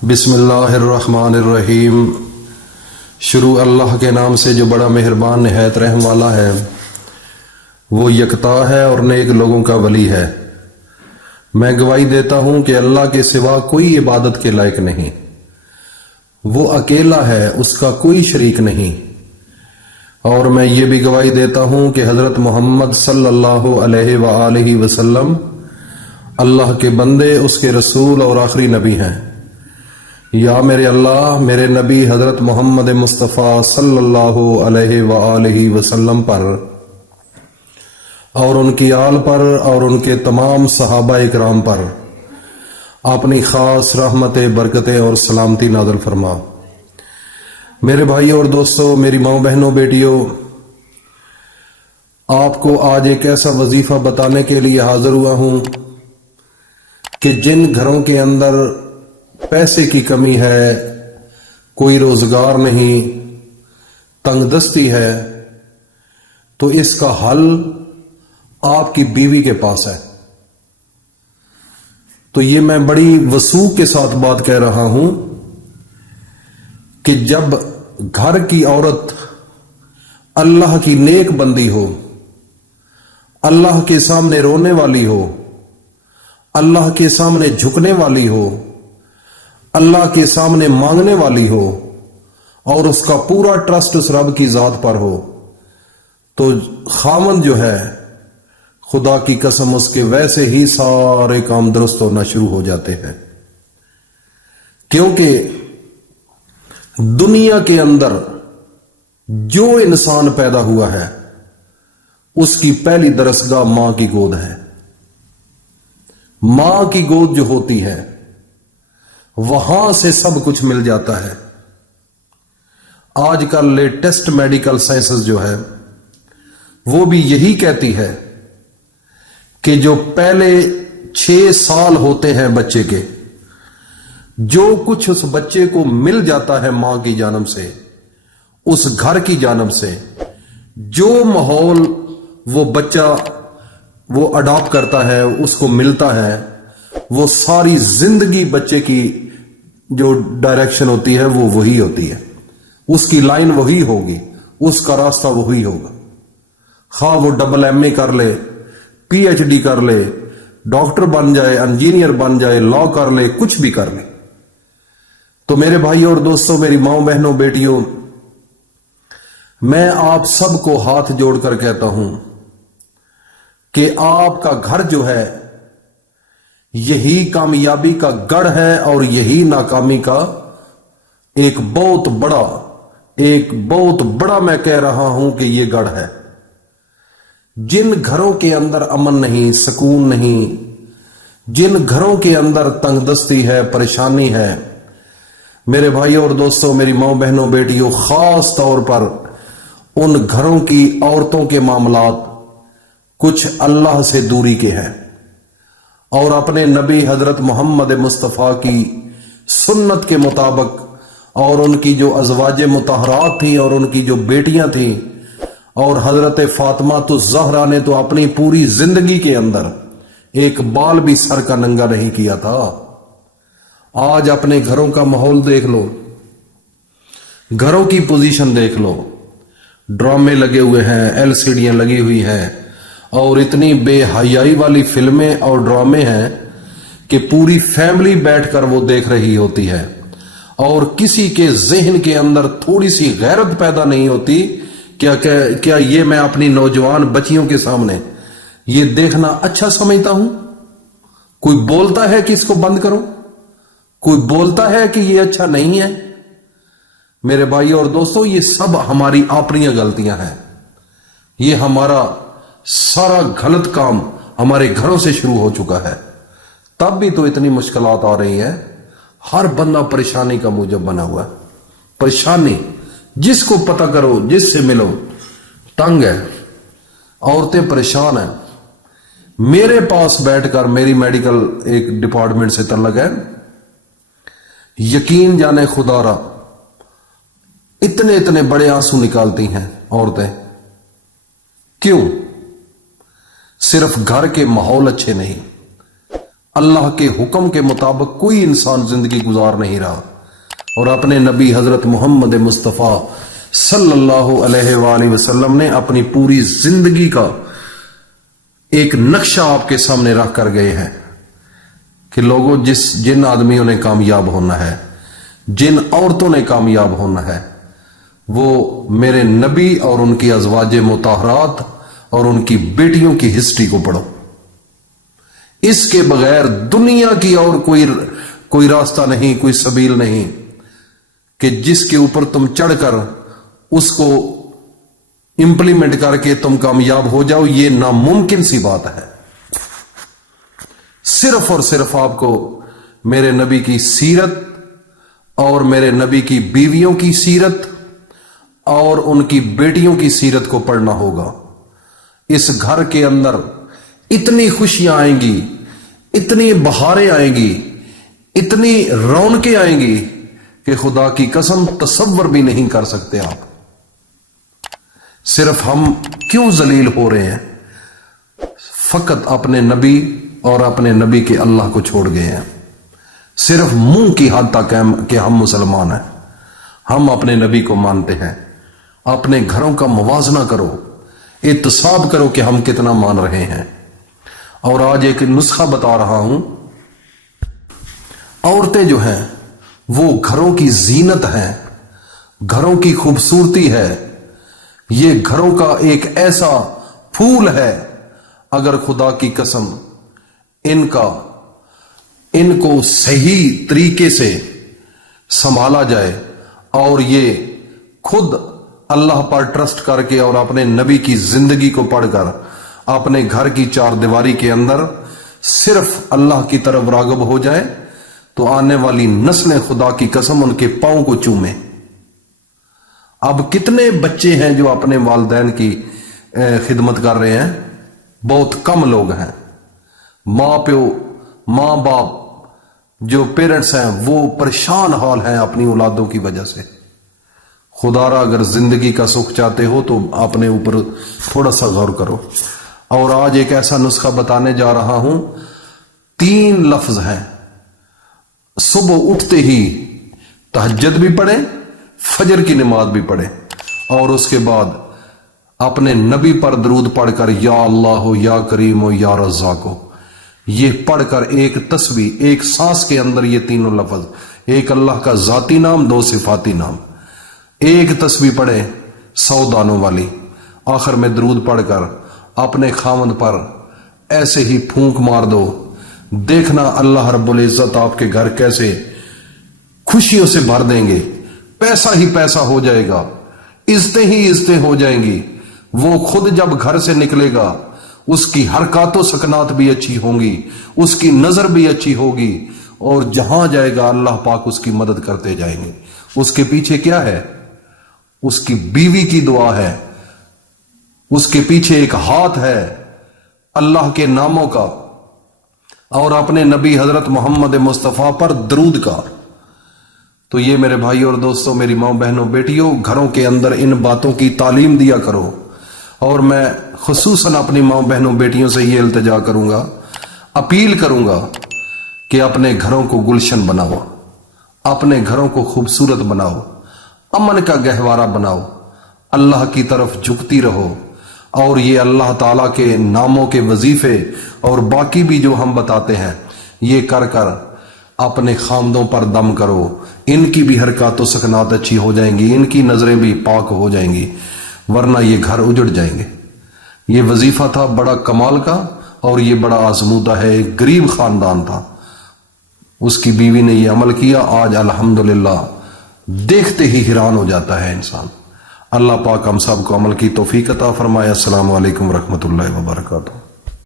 بسم اللہ الرحمن الرحیم۔ شروع اللہ کے نام سے جو بڑا مہربان نہایت رحم والا ہے۔ وہ یکتا ہے اور نیک لوگوں کا ولی ہے۔ میں گواہی دیتا ہوں کہ اللہ کے سوا کوئی عبادت کے لائق نہیں، وہ اکیلا ہے، اس کا کوئی شریک نہیں۔ اور میں یہ بھی گواہی دیتا ہوں کہ حضرت محمد صلی اللہ علیہ وآلہ وسلم اللہ کے بندے، اس کے رسول اور آخری نبی ہیں۔ یا میرے اللہ میرے نبی حضرت محمد مصطفیٰ صلی اللہ علیہ وآلہ وسلم پر اور ان کی آل پر اور ان کے تمام صحابہ اکرام پر اپنی خاص رحمت، برکتیں اور سلامتی نازل فرما۔ میرے بھائیوں اور دوستوں، میری ماؤں، بہنوں، بیٹیوں، آپ کو آج ایک ایسا وظیفہ بتانے کے لیے حاضر ہوا ہوں کہ جن گھروں کے اندر پیسے کی کمی ہے، کوئی روزگار نہیں، تنگ دستی ہے، تو اس کا حل آپ کی بیوی کے پاس ہے۔ تو یہ میں بڑی وثوق کے ساتھ بات کہہ رہا ہوں کہ جب گھر کی عورت اللہ کی نیک بندی ہو، اللہ کے سامنے رونے والی ہو، اللہ کے سامنے جھکنے والی ہو، اللہ کے سامنے مانگنے والی ہو، اور اس کا پورا ٹرسٹ اس رب کی ذات پر ہو، تو خاوند جو ہے، خدا کی قسم، اس کے ویسے ہی سارے کام درست ہونا شروع ہو جاتے ہیں۔ کیونکہ دنیا کے اندر جو انسان پیدا ہوا ہے، اس کی پہلی درسگاہ ماں کی گود ہے۔ ماں کی گود جو ہوتی ہے، وہاں سے سب کچھ مل جاتا ہے۔ آج کل لیٹسٹ میڈیکل سائنسز جو ہے، وہ بھی یہی کہتی ہے کہ جو پہلے 6 سال ہوتے ہیں بچے کے، جو کچھ اس بچے کو مل جاتا ہے ماں کی جانب سے، اس گھر کی جانب سے، جو ماحول وہ بچہ وہ اڈاپٹ کرتا ہے، اس کو ملتا ہے، وہ ساری زندگی بچے کی جو ڈائریکشن ہوتی ہے وہ وہی ہوتی ہے، اس کی لائن وہی ہوگی، اس کا راستہ وہی ہوگا۔ خواہ وہ AA کر لے، PhD کر لے، ڈاکٹر بن جائے، انجینئر بن جائے، لا کر لے، کچھ بھی کر لے۔ تو میرے بھائیوں اور دوستوں، میری ماؤں، بہنوں، بیٹیوں، میں آپ سب کو ہاتھ جوڑ کر کہتا ہوں کہ آپ کا گھر جو ہے، یہی کامیابی کا گڑھ ہے اور یہی ناکامی کا ایک بہت بڑا میں کہہ رہا ہوں کہ یہ گڑھ ہے۔ جن گھروں کے اندر امن نہیں، سکون نہیں، جن گھروں کے اندر تنگ دستی ہے، پریشانی ہے، میرے بھائیوں اور دوستوں، میری ماؤں، بہنوں، بیٹیوں، خاص طور پر ان گھروں کی عورتوں کے معاملات کچھ اللہ سے دوری کے ہیں، اور اپنے نبی حضرت محمد مصطفیٰ کی سنت کے مطابق، اور ان کی جو ازواج مطہرات تھیں اور ان کی جو بیٹیاں تھیں، اور حضرت فاطمہ الزہرا نے تو اپنی پوری زندگی کے اندر ایک بال بھی سر کا ننگا نہیں کیا تھا۔ آج اپنے گھروں کا ماحول دیکھ لو، گھروں کی پوزیشن دیکھ لو، ڈرامے لگے ہوئے ہیں، LCDیاں لگی ہوئی ہیں، اور اتنی بے حیائی والی فلمیں اور ڈرامے ہیں کہ پوری فیملی بیٹھ کر وہ دیکھ رہی ہوتی ہے، اور کسی کے ذہن کے اندر تھوڑی سی غیرت پیدا نہیں ہوتی کیا یہ میں اپنی نوجوان بچیوں کے سامنے یہ دیکھنا اچھا سمجھتا ہوں؟ کوئی بولتا ہے کہ اس کو بند کرو؟ کوئی بولتا ہے کہ یہ اچھا نہیں ہے؟ میرے بھائیوں اور دوستوں، یہ سب ہماری اپنی غلطیاں ہیں۔ یہ ہمارا سارا غلط کام ہمارے گھروں سے شروع ہو چکا ہے، تب بھی تو اتنی مشکلات آ رہی ہیں۔ ہر بندہ پریشانی کا موجب بنا ہوا ہے۔ پریشانی جس کو پتہ کرو، جس سے ملو، تنگ ہے، عورتیں پریشان ہیں۔ میرے پاس بیٹھ کر، میری میڈیکل ایک ڈپارٹمنٹ سے تعلق ہے، یقین جانے خدا را، اتنے بڑے آنسو نکالتی ہیں عورتیں۔ کیوں؟ صرف گھر کے ماحول اچھے نہیں۔ اللہ کے حکم کے مطابق کوئی انسان زندگی گزار نہیں رہا، اور اپنے نبی حضرت محمد مصطفیٰ صلی اللہ علیہ وآلہ وسلم نے اپنی پوری زندگی کا ایک نقشہ آپ کے سامنے رکھ کر گئے ہیں کہ لوگوں، جن آدمیوں نے کامیاب ہونا ہے، جن عورتوں نے کامیاب ہونا ہے، وہ میرے نبی اور ان کی ازواج مطہرات اور ان کی بیٹیوں کی ہسٹری کو پڑھو۔ اس کے بغیر دنیا کی اور کوئی راستہ نہیں، کوئی سبیل نہیں کہ جس کے اوپر تم چڑھ کر اس کو امپلیمنٹ کر کے تم کامیاب ہو جاؤ۔ یہ ناممکن سی بات ہے۔ صرف اور صرف آپ کو میرے نبی کی سیرت اور میرے نبی کی بیویوں کی سیرت اور ان کی بیٹیوں کی سیرت کو پڑھنا ہوگا۔ اس گھر کے اندر اتنی خوشیاں آئیں گی، اتنی بہاریں آئیں گی، اتنی رونقیں آئیں گی کہ خدا کی قسم تصور بھی نہیں کر سکتے آپ۔ صرف ہم کیوں ذلیل ہو رہے ہیں؟ فقط اپنے نبی اور اپنے نبی کے اللہ کو چھوڑ گئے ہیں۔ صرف منہ کی حد تک کہ ہم مسلمان ہیں، ہم اپنے نبی کو مانتے ہیں۔ اپنے گھروں کا موازنہ کرو، احتساب کرو کہ ہم کتنا مان رہے ہیں۔ اور آج ایک نسخہ بتا رہا ہوں۔ عورتیں جو ہیں وہ گھروں کی زینت ہیں، گھروں کی خوبصورتی ہے، یہ گھروں کا ایک ایسا پھول ہے، اگر خدا کی قسم ان کو صحیح طریقے سے سنبھالا جائے اور یہ خود اللہ پر ٹرسٹ کر کے اور اپنے نبی کی زندگی کو پڑھ کر اپنے گھر کی چار دیواری کے اندر صرف اللہ کی طرف راغب ہو جائے تو آنے والی نسلیں خدا کی قسم ان کے پاؤں کو چومیں۔ اب کتنے بچے ہیں جو اپنے والدین کی خدمت کر رہے ہیں؟ بہت کم لوگ ہیں۔ ماں باپ جو پیرنٹس ہیں وہ پریشان حال ہیں اپنی اولادوں کی وجہ سے۔ خدا را اگر زندگی کا سکھ چاہتے ہو تو اپنے اوپر تھوڑا سا غور کرو۔ اور آج ایک ایسا نسخہ بتانے جا رہا ہوں، 3 لفظ ہیں۔ صبح اٹھتے ہی تہجد بھی پڑھیں، فجر کی نماز بھی پڑھیں، اور اس کے بعد اپنے نبی پر درود پڑھ کر یا اللہ ہو، یا کریم ہو، یا رزاق ہو، یہ پڑھ کر ایک تسبیح، ایک سانس کے اندر یہ تینوں لفظ، ایک اللہ کا ذاتی نام، 2 صفاتی نام، ایک تسبیح پڑھیں 100 دانوں والی، آخر میں درود پڑھ کر اپنے خاوند پر ایسے ہی پھونک مار دو، دیکھنا اللہ رب العزت آپ کے گھر کیسے خوشیوں سے بھر دیں گے۔ پیسہ ہی پیسہ ہو جائے گا، عزتیں ہی عزتیں ہو جائیں گی۔ وہ خود جب گھر سے نکلے گا اس کی حرکات و سکنات بھی اچھی ہوں گی، اس کی نظر بھی اچھی ہوگی، اور جہاں جائے گا اللہ پاک اس کی مدد کرتے جائیں گے۔ اس کے پیچھے کیا ہے؟ اس کی بیوی کی دعا ہے، اس کے پیچھے ایک ہاتھ ہے اللہ کے ناموں کا اور اپنے نبی حضرت محمد مصطفیٰ پر درود کا۔ تو یہ میرے بھائی اور دوستوں، میری ماں بہنوں بیٹیوں، گھروں کے اندر ان باتوں کی تعلیم دیا کرو۔ اور میں خصوصاً اپنی ماں بہنوں بیٹیوں سے یہ التجا کروں گا، اپیل کروں گا کہ اپنے گھروں کو گلشن بناؤ، اپنے گھروں کو خوبصورت بناؤ، امن کا گہوارہ بناؤ، اللہ کی طرف جھکتی رہو، اور یہ اللہ تعالیٰ کے ناموں کے وظیفے اور باقی بھی جو ہم بتاتے ہیں یہ کر کر اپنے خامدوں پر دم کرو۔ ان کی بھی حرکات و سکنات اچھی ہو جائیں گی، ان کی نظریں بھی پاک ہو جائیں گی، ورنہ یہ گھر اجڑ جائیں گے۔ یہ وظیفہ تھا بڑا کمال کا، اور یہ بڑا آزمودہ ہے۔ ایک غریب خاندان تھا، اس کی بیوی نے یہ عمل کیا، آج الحمدللہ دیکھتے ہی حیران ہو جاتا ہے انسان۔ اللہ پاک ہم سب کو عمل کی توفیق عطا فرمائے۔ السلام علیکم ورحمۃ اللہ وبرکاتہ۔